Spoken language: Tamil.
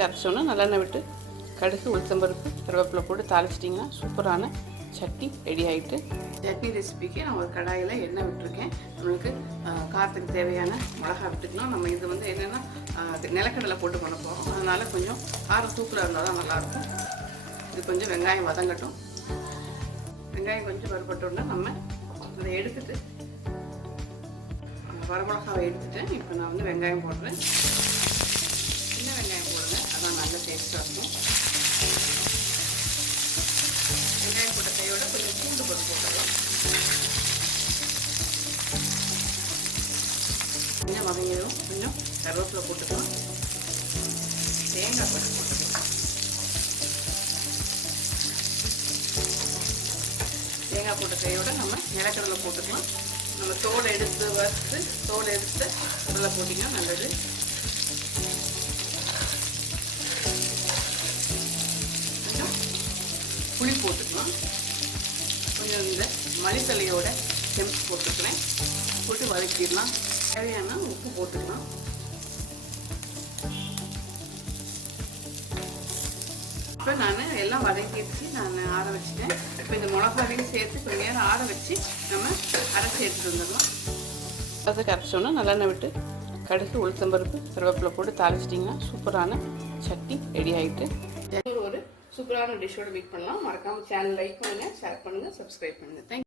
அதுக்கு அரைச்சோன்னா நல்லெண்ணெய் விட்டு கடுகு உளுத்தம்பருப்பு கருவேப்பிலை போட்டு தாளிச்சிட்டிங்கன்னா சூப்பரான சட்னி ரெடி ஆகிட்டு சட்னி ரெசிபிக்கு நான் ஒரு கடாயில் எண்ணெய் விட்டுருக்கேன். நம்மளுக்கு காரத்துக்கு தேவையான மிளகா விட்டுக்கணும். நம்ம இது வந்து என்னென்னா நிலக்கடலை போட்டு பண்ண போகிறோம் அதனால் கொஞ்சம் காரம் தூக்கில் இருந்தால் தான் நல்லாயிருக்கும். இது கொஞ்சம் வெங்காயம் வதங்கட்டும். வெங்காயம் கொஞ்சம் வறுபட்டோன்னா நம்ம அதை எடுத்துட்டு வரமிளகாவை எடுத்துட்டேன் இப்போ நான் வந்து வெங்காயம் போடுறேன். நல்ல டேஸ்ட்டாக இருக்கும் வெங்காயம் போட்ட கையோட கொஞ்சம் பூண்டு போட்டு போட்டுடலாம். கொஞ்சம் வதங்கிடும் கொஞ்சம் கருவேப்பிலை போட்டுக்கலாம். தேங்காய் போட்டு போட்டுக்கலாம். தேங்காய் போட்ட கையோட நம்ம நிலக்கடலை போட்டுக்கலாம். நம்ம தோலை எடுத்து வறுத்து தோலை எடுத்து கடலை போட்டிங்கன்னா நல்லது. புளி போட்டுக்கலாம். கொஞ்சம் இந்த மளித்தலையோட செம்ஸ் போட்டுக்கிறேன். போட்டு வதக்கிடலாம். தேவையான உப்பு போட்டுக்கலாம். இப்போ நான் எல்லாம் வதக்கிடுச்சு. நான் ஆற வச்சுட்டேன். இப்போ இந்த மிளகாவையும் சேர்த்து கொஞ்சம் நேரம் ஆற வச்சு நம்ம அரைச்சி எடுத்துட்டு வந்துடலாம். அதை கரைச்சோன்னா நல்லெண்ணெய் விட்டு கடுகு உளுத்தம்பருப்பு கருவேப்பிலை போட்டு தாளிச்சிட்டிங்கன்னா சூப்பரான சட்னி ரெடி ஆகிட்டு சூப்பரான டிஷ்ஷோட மீட் பண்ணலாம். மறக்காமல் சேனல் லைக் பண்ணுங்கள் ஷேர் பண்ணுங்கள் சப்ஸ்கிரைப் பண்ணுங்கள் தேங்க்